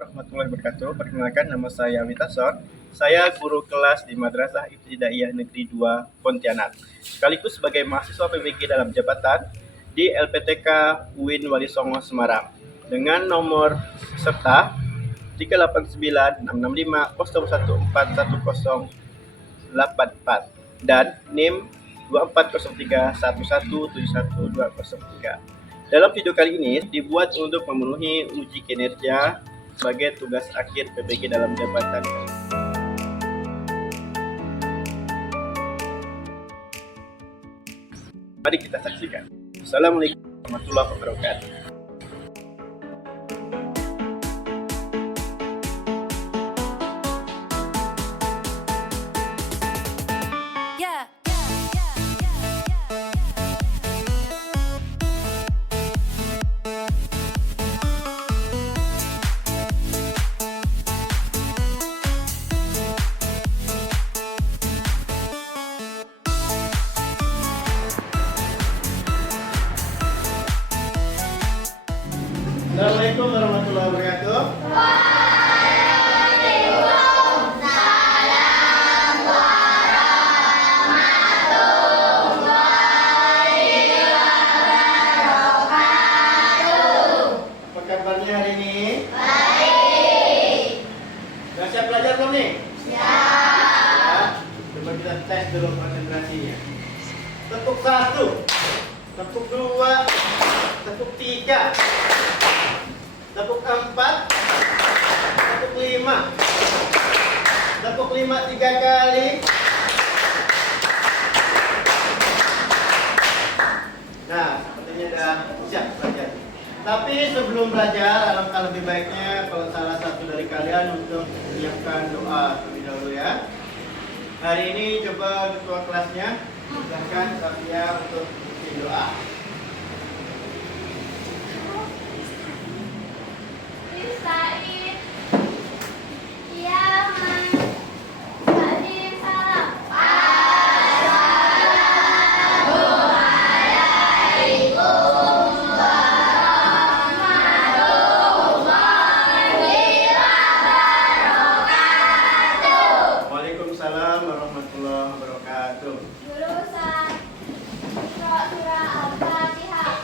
warahmatullahi wabarakatuh. Perkenalkan, nama saya Witasor. Saya guru kelas di Madrasah Ibtidaiyah Negeri 2 Pontianak. Sekaligus sebagai mahasiswa PBG dalam jabatan di LPTK UIN Wali Songo Semarang. Dengan nomor serta 3896501411084 dan NIM 240311712003. Dalam video kali ini dibuat untuk memenuhi uji kinerja sebagai tugas akhir PBG dalam jabatan. Mari kita saksikan. Assalamualaikum warahmatullahi wabarakatuh. Assalamualaikum warahmatullahi wabarakatuh. Waalaikumsalam warahmatullahi wabarakatuh. Apa kabarnya hari ini? Baik. Sudah siap belajar belum nih? Siap. Coba kita tes dulu konsentrasinya. Tepuk 1, tepuk 2, tepuk 3, tepuk 4, tepuk 5, tepuk 5 3 kali. Nah, sepertinya sudah siap belajar. Tapi sebelum belajar, alangkah lebih baiknya kalau salah satu dari kalian untuk menyiapkan doa terlebih dahulu ya. Hari ini coba ketua kelasnya silahkan Safia untuk bikin doa. Sa'id. Iya, Mas. Sa'id, salam. Assalamualaikum warahmatullahi wabarakatuh. Waalaikumsalam warahmatullahi wabarakatuh. Guru Ustaz, surah Al-Fatihah.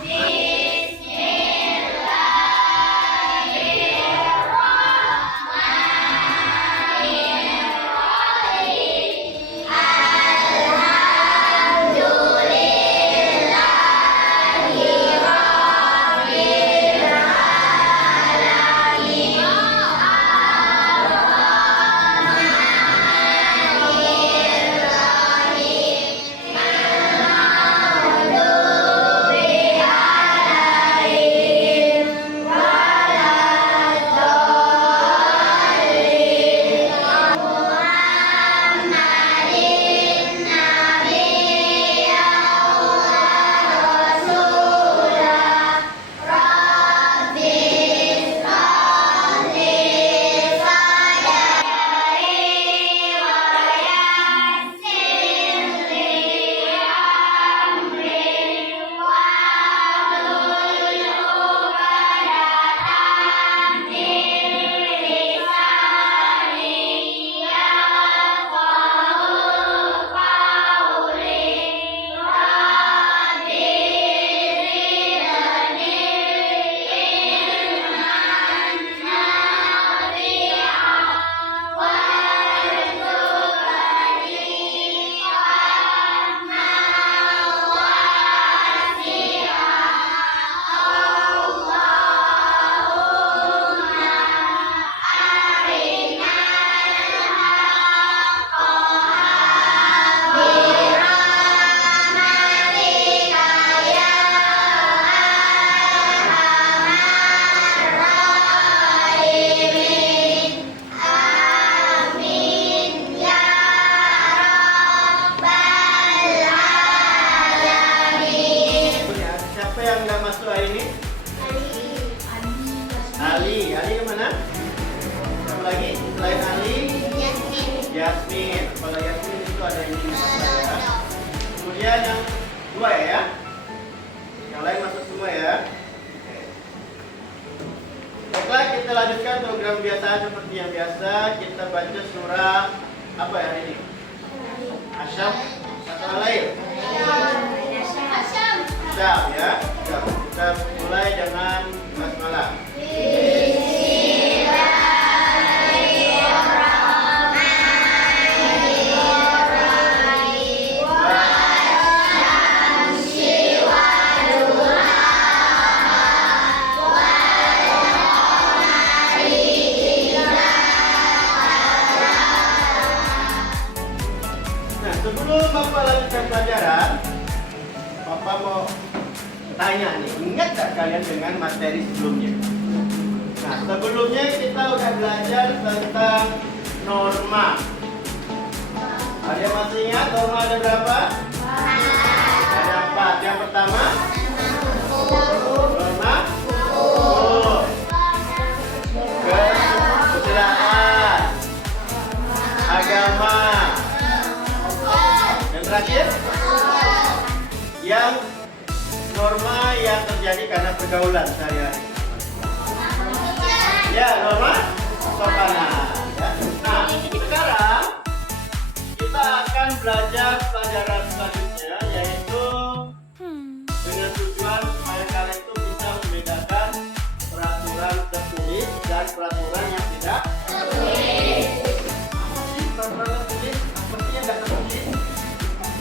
Ali kemana? Siapa lagi? Selain Ali? Yasmin. Kalau Yasmin itu ada yang ini ya. Kemudian yang dua ya. Yang lain masuk semua ya. Oke. Baiklah, kita lanjutkan program biasa. kebiasaan seperti yang biasa, kita baca surah apa ya hari ini? Asyam atau lain? Asyam. Asyam ya. Kita mulai dengan basmalah. Nah, sebelum Bapak lanjutkan pelajaran, Bapak mau tanya nih, ingat gak kalian dengan materi sebelumnya? Nah, sebelumnya kita udah belajar tentang norma. Ada yang masih ingat norma ada berapa? Ada 4. Yang pertama, norma kesusilaan, agama. Yang terakhir, yang norma yang terjadi karena pergaulan sehari-hari. Ya, norma sopanan. Ya. Nah, sekarang kita akan belajar pelajaran selanjutnya, yaitu dengan tujuan supaya kalian itu bisa membedakan peraturan tertulis dan peraturan yang tidak tertulis. Peraturan tertulis sepertinya tidak tertulis.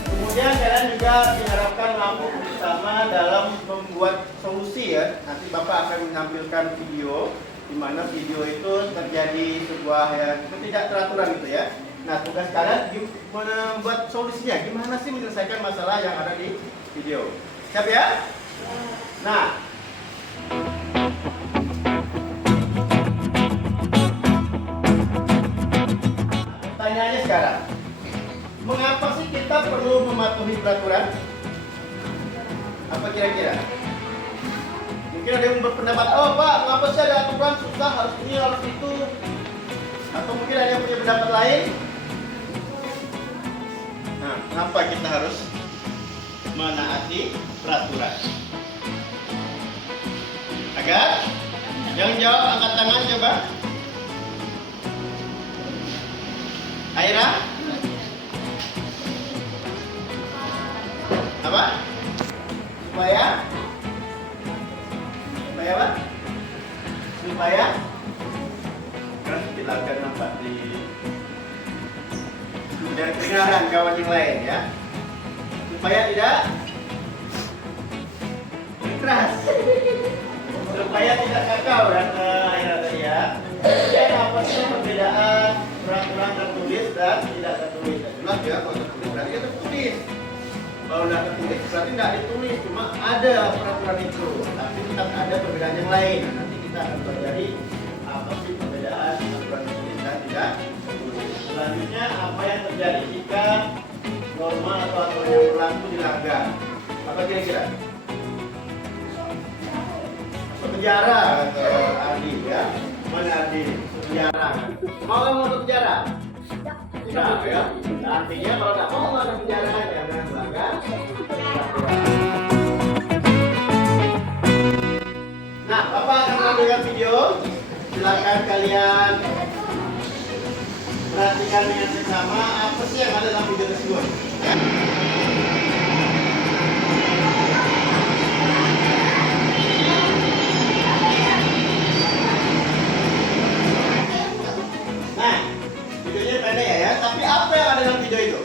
Kemudian kalian juga diharapkan mampu bersama dalam membuat solusi ya. Nanti Bapak akan menampilkan video di mana video itu terjadi sebuah ya ketidakteraturan gitu ya. Nah, tugas kalian membuat solusinya, gimana sih menyelesaikan masalah yang ada di video. Siap ya? Nah, pertanyaannya sekarang, mengapa sih kita perlu mematuhi peraturan? Apa kira-kira? Mungkin ada yang berpendapat, oh Pak, mengapa sih ada aturan susah, harus ini, harus itu? Atau mungkin ada yang punya pendapat lain? Nah, kenapa kita harus menaati peraturan? Agar? Yang jawab angkat tangan coba. Aira? Apa? Supaya? Supaya apa? Supaya? Kan silakan nampak di dari kedengaran kawan yang lain ya. Supaya tidak keras. Supaya tidak kakau dan akhirnya tadi ya. Dan apa sih perbedaan peraturan tertulis dan tidak tertulis? Jelas ya, kalau tertulis berarti ya tertulis. Kalau tidak tertulis berarti tidak ditulis, cuma ada peraturan itu. Tapi tetap ada perbedaan yang lain. Nanti kita akan pelajari apa sih perbedaan peraturan tertulis dan tidak tertulis. Selanjutnya apa yang terjadi jika norma atau aturan yang berlaku dilanggar? Apa kira-kira? Penjara kata Adi ya. Mana Adi? Penjara. Mau nggak mau ke penjara? Tidak ya. Artinya kalau tidak mau masuk penjara jangan melanggar. Nah, Bapak akan menampilkan video. Silakan kalian perhatikan dengan seksama apa sih yang ada dalam video tersebut. Nah, videonya pendek ya, tapi apa yang ada dalam video itu?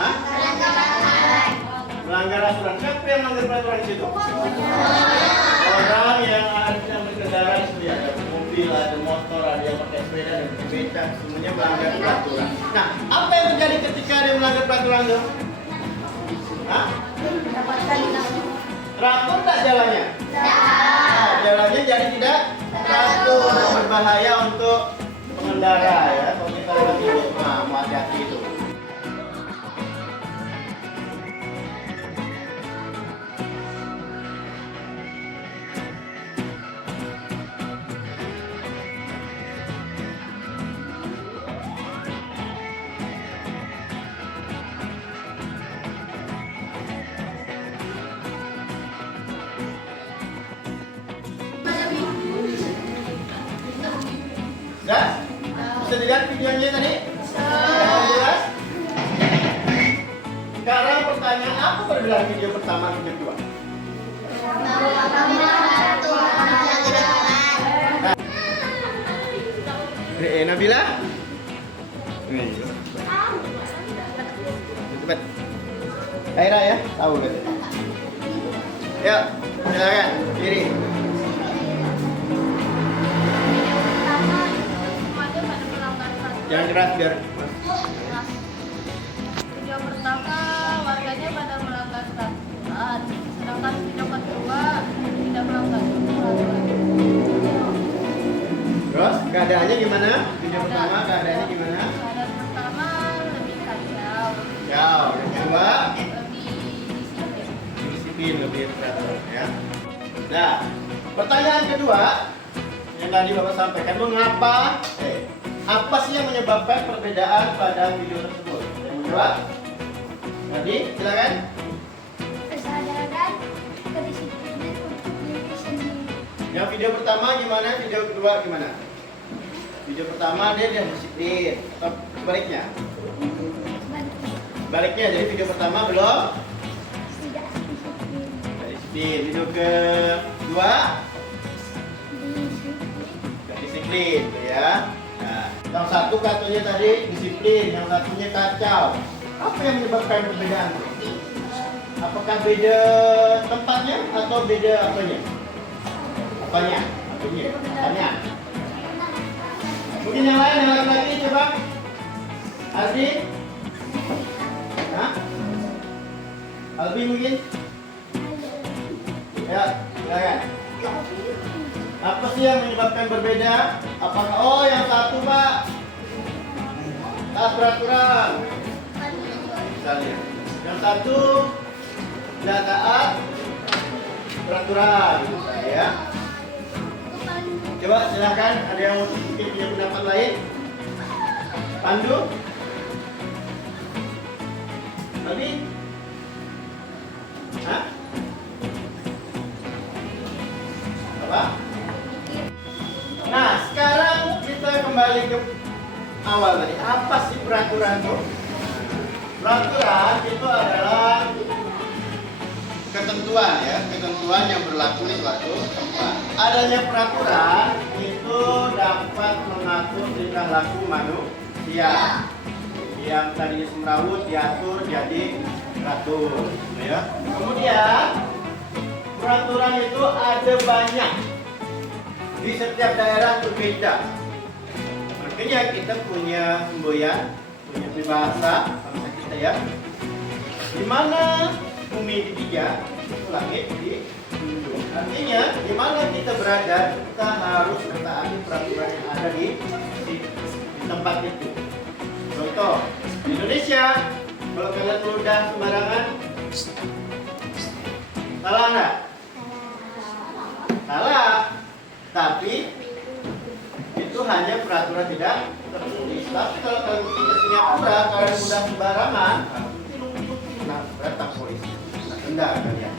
Hah? Melanggar aturan. Siapa yang melanggar peraturan di situ? Orang yang berkendara seperti ada mobil, ada motor, ada yang pakai sepeda, ada yang pakai becak, semuanya melanggar peraturan. Nah, apa yang terjadi ketika dia melanggar peraturan itu? Hah? Teratur tak jalannya? Nah, jalannya jadi tidak teratur dan berbahaya untuk pengendara ya. Kalau kita lagi hidup, nah, mau hati-hati itu. dilihat videonya tadi? Jelas? Sekarang pertanyaan, apa perbedaan video pertama dan kedua? Nabila? Cepat. Aira ya, tahu kan? Ya, silakan. Kiri. Jangan keras biar. Video pertama warganya pada melanggar peraturan, sedangkan video kedua tidak melanggar peraturan. Terus keadaannya gimana? Video pertama keadaannya gimana? Keadaan pertama lebih kacau, Jauh. Yang kedua lebih disiplin. disiplin, lebih teratur ya. Nah, pertanyaan kedua yang tadi Bapak sampaikan, mengapa? Apa sih yang menyebabkan perbedaan pada video tersebut? Yang kedua, tadi silakan. Kesadaran, kedisiplinan untuk diri sendiri. Yang video pertama gimana? Video kedua gimana? Video pertama dia disiplin. Atau sebaliknya? Sebaliknya, jadi video pertama belum Tidak disiplin. nggak disiplin. Video kedua Disiplin. nggak disiplin, tuh ya. Nah, yang satu katanya tadi disiplin, yang satunya kacau. Apa yang menyebabkan perbedaan? Apakah beda tempatnya atau beda apanya? Apanya? Apanya? Mungkin yang lain, yang laki-laki coba. Albi? Hah? Albi mungkin? Ya, silakan. Apa sih yang menyebabkan berbeda? Apakah yang satu Pak taat peraturan, misalnya, yang satu tidak taat peraturan, ya. Coba silakan, ada yang mungkin punya pendapat lain? Pandu? Tadi? Hah? Apa? Nah, sekarang kita kembali ke awal tadi. Apa sih peraturan itu? Peraturan itu adalah ketentuan ya, ketentuan yang berlaku di suatu tempat. Adanya peraturan itu dapat mengatur tingkah laku manusia. Yang tadinya semrawut diatur jadi teratur, ya. Kemudian peraturan itu ada banyak. Di setiap daerah berbeda. Makanya kita punya semboyan, punya peribahasa bangsa kita ya. Di mana bumi dipijak, itu langit dijunjung. Artinya, di mana kita berada, kita harus mentaati peraturan yang ada di tempat itu. Contoh, di Indonesia, kalau kalian meludah sembarangan, salah nggak? Salah. Tapi itu hanya peraturan tidak tertulis. Tapi kalau kalian pergi ke Singapura, kalian mudah sembarangan, nah datang polisi, nah denda kalian.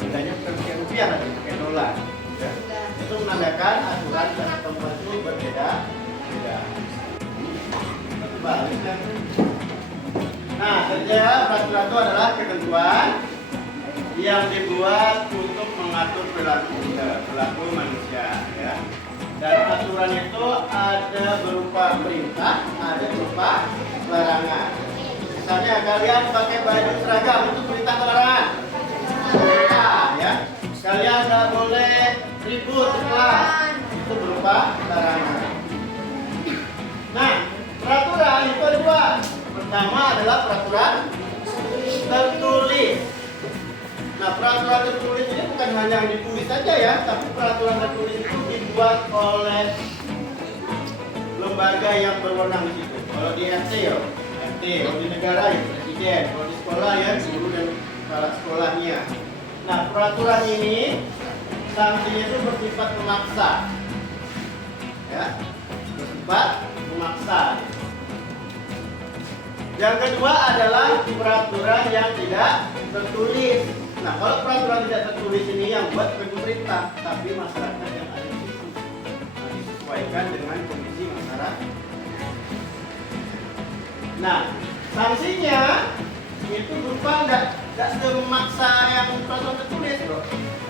Dendanya bukan pakai rupiah, tapi pakai dolar. Ya. Itu menandakan aturan dan tempat itu berbeda. Balik kan? Nah, kerja peraturan itu adalah ketentuan yang dibuat untuk mengatur perilaku manusia, ya. Dan aturan itu ada berupa perintah, ada berupa larangan. Misalnya kalian pakai baju seragam, itu perintah atau larangan? Perintah, ya. Kalian nggak boleh ribut di kelas, itu berupa larangan. Nah, peraturan itu ada dua. Pertama adalah peraturan tertulis. Nah, peraturan tertulis ini bukan hanya yang ditulis saja ya, tapi peraturan tertulis itu dibuat oleh lembaga yang berwenang di situ. Kalau di RT ya, RT. Kalau di negara ya presiden. Kalau di sekolah ya guru dan kepala sekolahnya. Nah, peraturan ini sanksinya itu bersifat memaksa, ya, bersifat memaksa. Yang kedua adalah peraturan yang tidak tertulis. Nah, kalau peraturan tidak tertulis ini yang buat pemerintah, tapi masyarakat yang ada di situ. Nah, disesuaikan dengan kondisi masyarakat. Nah, sanksinya itu berupa nggak semaksa yang peraturan tertulis loh.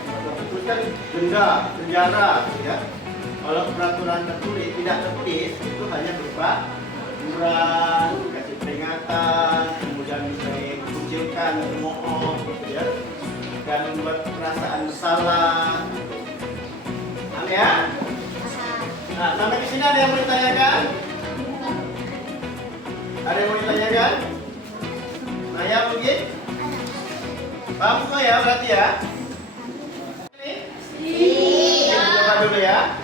Peraturan tertulis kan denda, penjara, ya. Kalau peraturan tertulis tidak tertulis itu hanya berupa teguran, kasih peringatan, kemudian misalnya dikucilkan, memohon, gitu ya, dan membuat perasaan bersalah. Paham ya? Nah, sampai di sini ada yang mau ditanyakan? Ada yang mau ditanyakan? Nah, ya mungkin? Paham semua ya berarti ya? Ini? Kita coba dulu ya.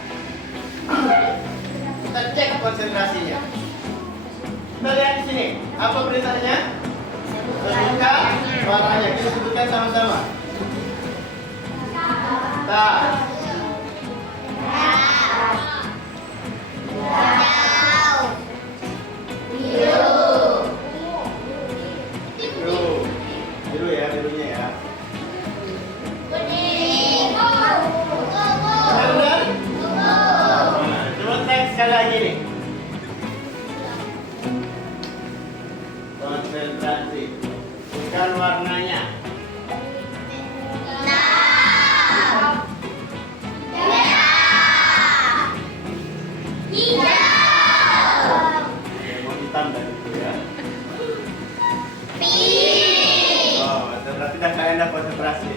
Kita cek konsentrasinya. Kita lihat di sini. Apa perintahnya? Sebutkan suaranya. Kita sebutkan sama-sama. Tas. Biru ya, birunya ya. Benar? Coba cek sekali lagi nih. Konsentrasi. Bukan warnanya. Mau hitam tadi itu ya. Oh, berarti dah kalian dah konsentrasi.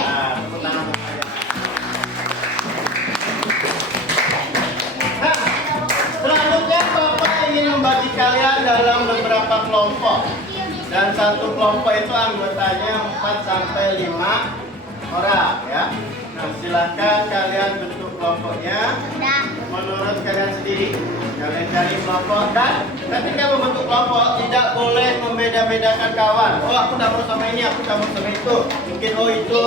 Nah, tepuk tangan untuk saya. Nah, selanjutnya Bapak ingin membagi kalian dalam beberapa kelompok. Dan satu kelompok itu anggotanya 4 sampai 5 orang ya. Nah, silakan kalian bentuk kelompoknya menurut kalian sendiri. Kalian cari kelompok dan ketika membentuk kelompok tidak boleh membeda-bedakan kawan. Oh, aku tak mau sama ini, aku tak mau sama itu. Mungkin oh itu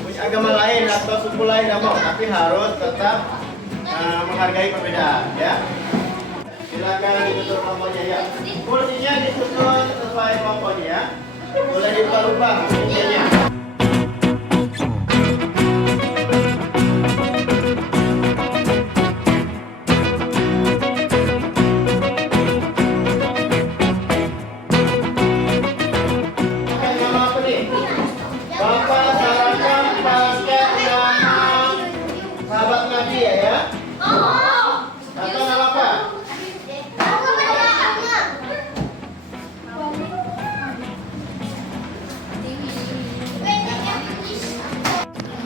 punya agama lain atau suku lain tak mau, tapi harus tetap menghargai perbedaan ya. Silakan dibentuk kelompoknya ya. Kursinya disusun sesuai kelompoknya ya. Boleh diubah-ubah kursinya. Bapak sarankan pakai nama sahabat Nabi ya. Atau nama apa?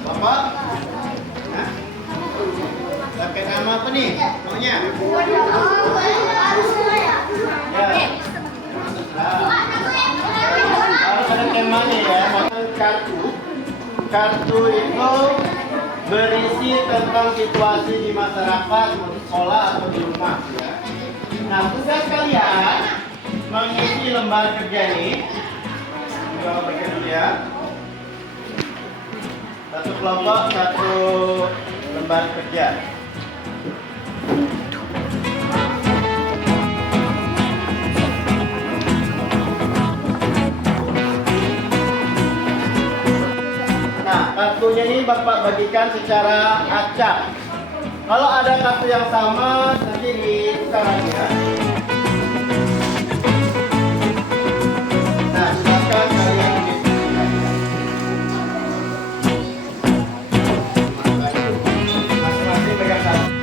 Bapak? Nah, pakai nama apa nih? Maunya? Ya. Harus ada temanya ya. Kartu itu berisi tentang situasi di masyarakat, di sekolah atau di rumah ya. Nah, tugas kalian mengisi lembar kerja ini. Coba bagian dulu ya. Satu kelompok, satu lembar kerja. Nah, kartunya ini Bapak bagikan secara acak. Kalau ada kartu yang sama, nanti ditukar lagi ya. Nah, silakan kalian diskusikan. Masing-masing pegang kartu.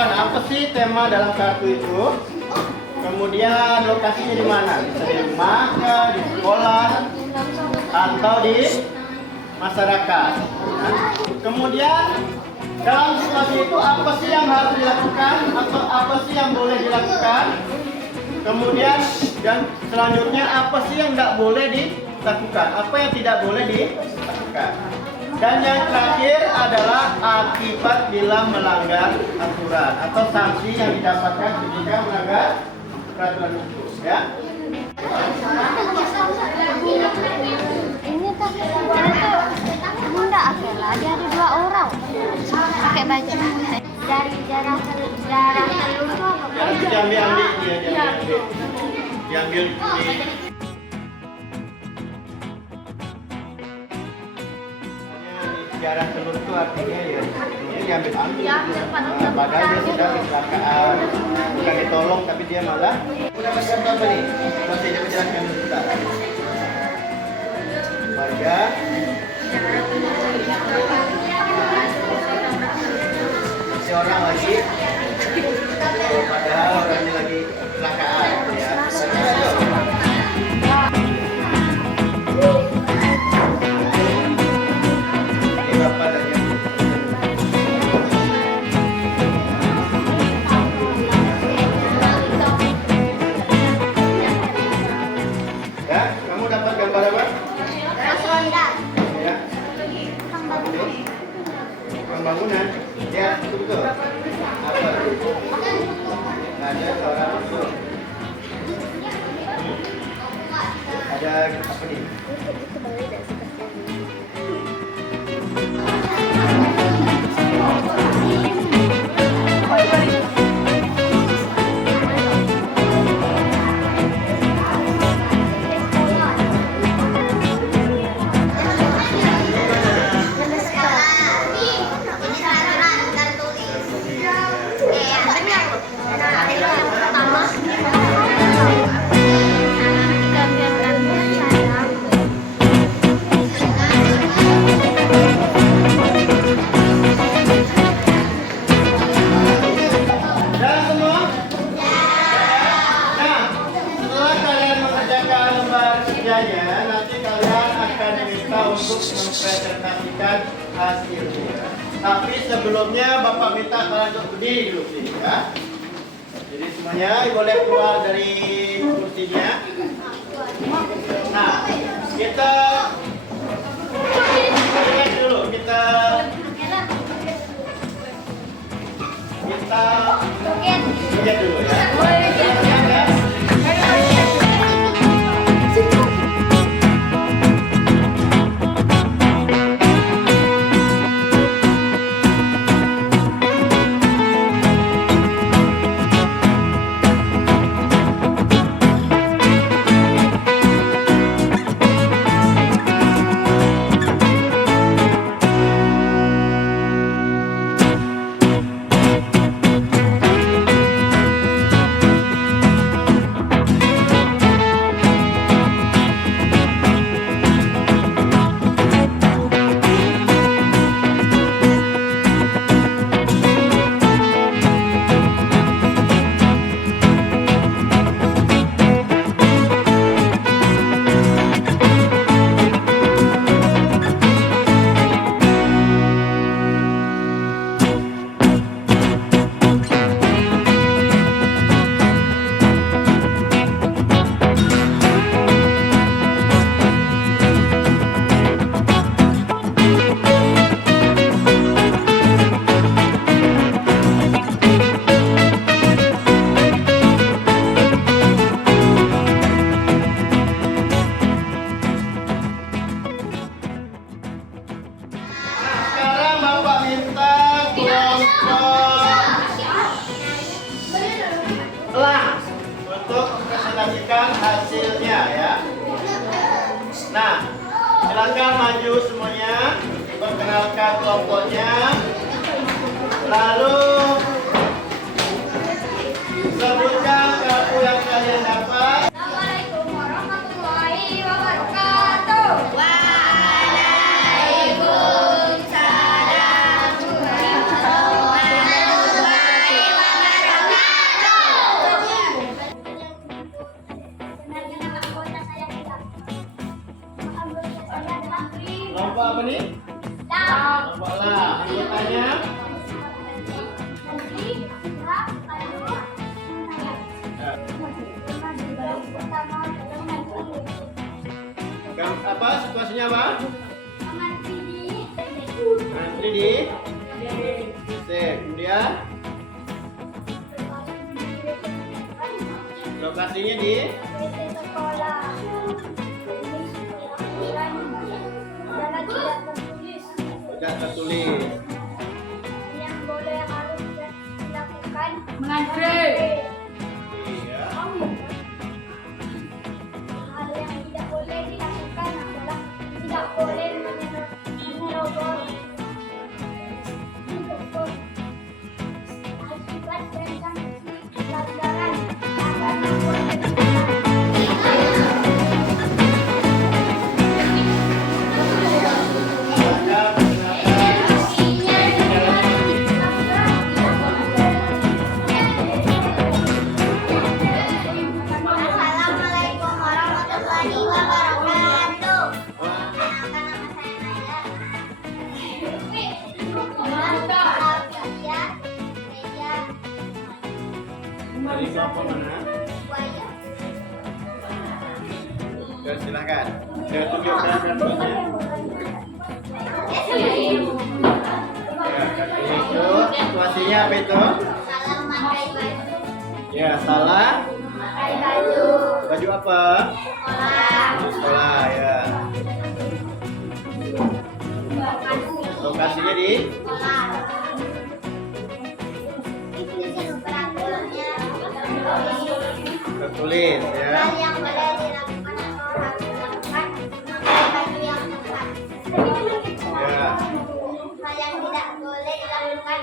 Apa sih tema dalam kartu itu? Kemudian lokasinya di mana? Bisa di rumah, di sekolah, atau di masyarakat. Nah, kemudian dalam situasi itu apa sih yang harus dilakukan atau apa sih yang boleh dilakukan? Kemudian dan selanjutnya apa sih yang tidak boleh dilakukan? Apa yang tidak boleh dilakukan? Dan yang terakhir adalah akibat bila melanggar aturan atau sanksi yang didapatkan ketika melanggar peraturan hukum, ya. Ini tuh Bunda Akela, dia ada 2 orang pakai baju. Dari darah telur tuh apa? Diambil di darah telur itu artinya ya ini diambil padahal dia sudah kecelakaan, bukan ditolong tapi dia malah mendapatkan apa nih? Masih dia menjelaskan dulu kita. Warga si orang lagi padahal orangnya lagi kecelakaan ya. Bangunan, ya betul. Apa? Ada seorang usul. Ada apa nih? Nanti kalian akan diminta untuk mempresentasikan hasilnya. Tapi sebelumnya Bapak minta kalian untuk berdiri dulu sini ya. Jadi semuanya boleh keluar dari kursinya. Nah, kita lihat dulu, kita lihat dulu ya. Hasilnya ya. Nah, silakan maju semuanya, perkenalkan kelompoknya, lalu sebutkan kartu yang kalian dapat. Assalamualaikum warahmatullahi wabarakatuh. Kelompok apa nih? Kelompok lah. Anggotanya? Apa situasinya, Pak? di sip. Kemudian lokasinya di sekolah. Jalan tidak tertulis. tidak tertulis. Yang boleh harus dilakukan Mengantri. Iya. hal yang tidak boleh dilakukan adalah tidak boleh menerobos akibat dan sanksi pelanggaran agar Ada Assalamualaikum warahmatullahi wabarakatuh. dari kelompok mana? Ya, silakan. Ya, tunjukkan kartunya. Ya, kartunya itu situasinya apa itu? Ya, salah. Baju apa? Sekolah, ya. Lokasinya di tertulis, ya. Hal yang boleh dilakukan atau harus dilakukan memakai baju yang tepat. Ya. Hal yang tidak boleh dilakukan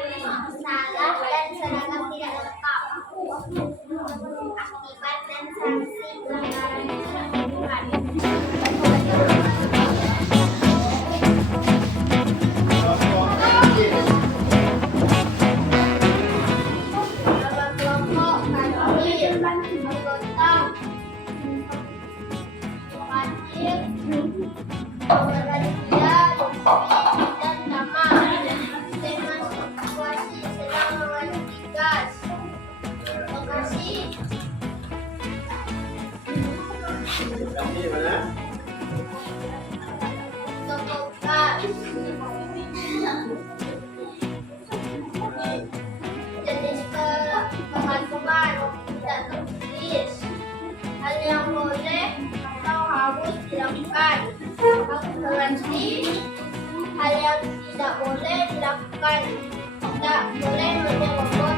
salah dan seragam tidak lengkap. Akibat dan sanksi pelanggaran dilakukan. Kelompok kecil. Beberapa kelompok kecil anggota wajib berhadiah dan sama dengan situasi sedang menghentikan lokasi Lokasi mana? sekolah jenis pembantuan tidak tertulis hal yang boleh atau harus dilakukan asuransi hal yang tidak boleh dilakukan tidak boleh menyerobot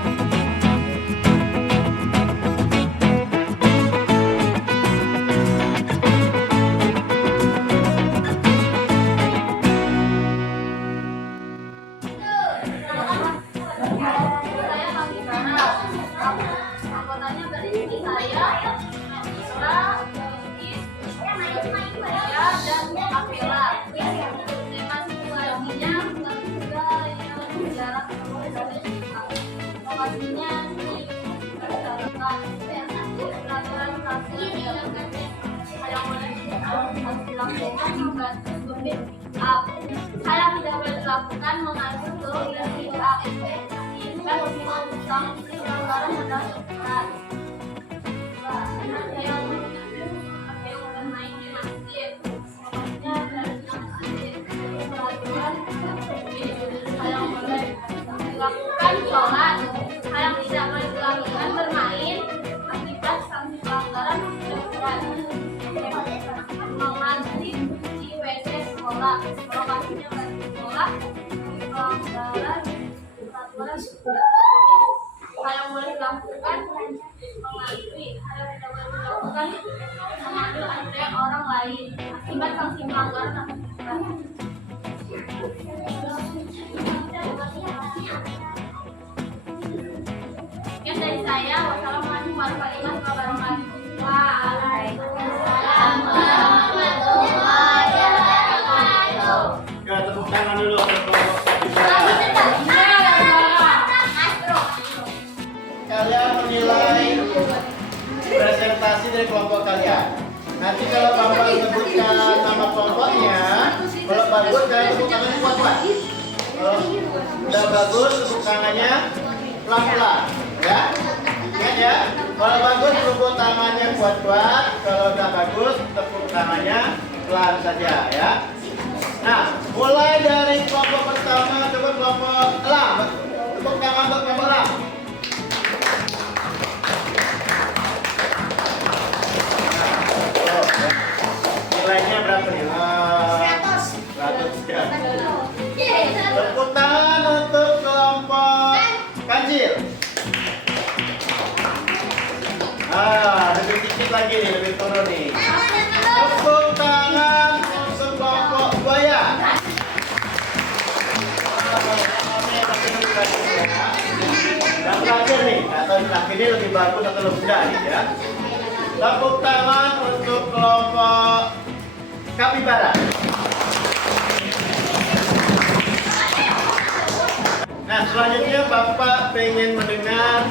Anggotanya berisi saya, Isra, Is, Maya, dan Apela. Tema situasinya juga yang jarak lokasinya di perjalanan peraturan lokasi yang boleh dilakukan membantu submit up. Hal yang tidak boleh dilakukan mengatur ke submit up. Kan sanksi pelanggaran adalah berat. Ada yang bermain di masjid, pokoknya dari masjid peraturan hal yang boleh dilakukan sholat, hal yang tidak boleh dilakukan bermain akibat sanksi pelanggaran berat. Mengantri di WC sekolah, lokasinya di sekolah, pelanggaran peraturan hal yang boleh dilakukan mengantri, hal yang tidak boleh dilakukan mengambil antrean orang lain akibat sanksi pelanggaran atau berat. Sekian dari saya. Wassalamualaikum warahmatullahi wabarakatuh. Waalaikumsalam warahmatullahi wabarakatuh. Ya, tepuk tangan dulu untuk kelompok ketiga. Kalian menilai presentasi dari kelompok kalian. Nanti kalau Bapak sebutkan nama kelompoknya, kalau bagus kalian tepuk tangannya kuat-kuat. Kalau udah bagus tepuk tangannya pelan-pelan, ya. Ingat ya, kalau bagus tepuk tangannya kuat-kuat, kalau udah bagus tepuk tangannya pelan saja, ya. Nah, mulai dari kelompok pertama, coba kelompok elang. Tepuk tangan untuk kelompok elang. Nilainya berapa nih? 100 ya. Tepuk tangan untuk kelompok kancil. Lebih dikit lagi nih, lebih turun nih. Tepuk tangan untuk kelompok buaya. Dan terakhir nih, atau terakhir ini lebih bagus atau lebih mudah nih ya. Tepuk tangan untuk kelompok kapibara. Nah, selanjutnya Bapak pengen mendengar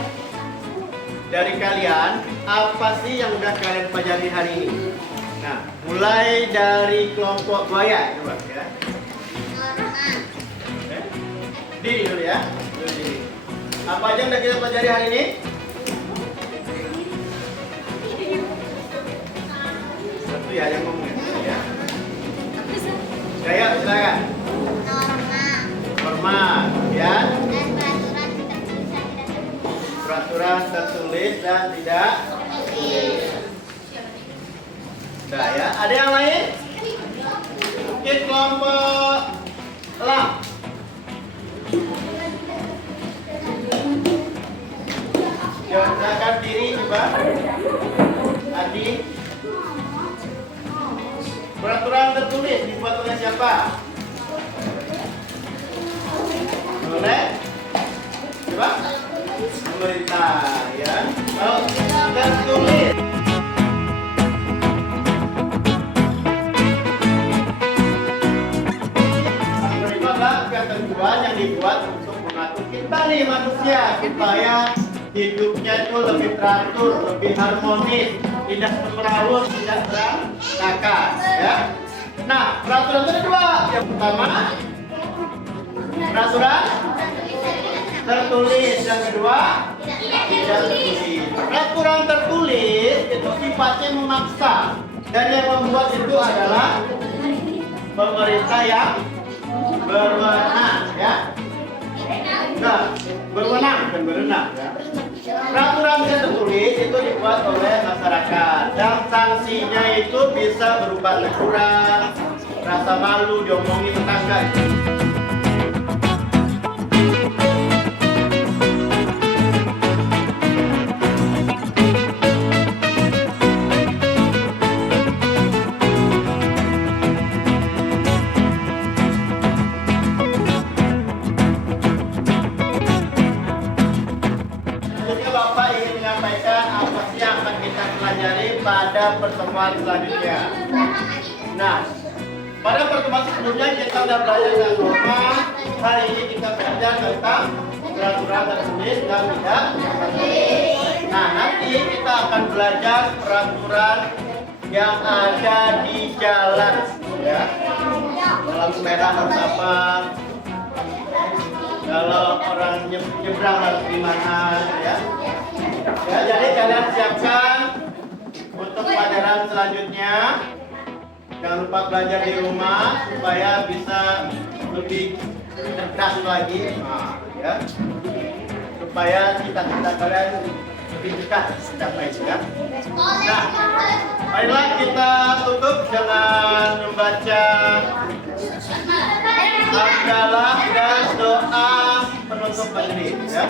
dari kalian apa sih yang udah kalian pelajari hari ini. Nah, mulai dari kelompok buaya coba ya. Diri dulu ya. Diri. Apa aja yang udah kita pelajari hari ini? Satu ya yang ngomong ya. Gaya silakan. Norma, ya. Peraturan tertulis dan tidak tertulis. Udah ya. Ada yang lain? Mungkin kelompok elang. Ya, silakan diri coba. Adi. Peraturan tertulis dibuat oleh siapa? Oleh? Coba. Pemerintah, ya. Kalau tertulis. Pemerintah adalah ketentuan yang dibuat untuk mengatur kita nih manusia supaya hidupnya itu lebih teratur, lebih harmonis, tidak semrawut, tidak berantakan, ya. Nah, peraturan itu ada dua. Yang pertama, peraturan tertulis, yang kedua tidak tertulis. Peraturan tertulis itu sifatnya memaksa, dan yang membuat itu adalah pemerintah yang berwenang, ya. Nah, berwenang bukan berenang, ya. Peraturan tidak tertulis itu dibuat oleh masyarakat, dan sanksinya itu bisa berupa teguran, rasa malu, diomongi tetangga. Pada pertemuan selanjutnya. Nah, pada pertemuan sebelumnya kita sudah belajar tentang norma. Hari ini kita belajar tentang peraturan tertulis dan tidak tertulis. Nah, nanti kita akan belajar peraturan yang ada di jalan, ya. Lampu merah harus apa? Kalau orang nyebrang harus gimana, ya? Ya, jadi kalian siapkan untuk pelajaran selanjutnya. Jangan lupa belajar di rumah supaya bisa lebih cerdas lagi, nah, ya. Supaya cita-cita kalian lebih dekat tercapai, ya. Nah, marilah kita tutup dengan membaca hamdalah dan doa penutup majelis, ya.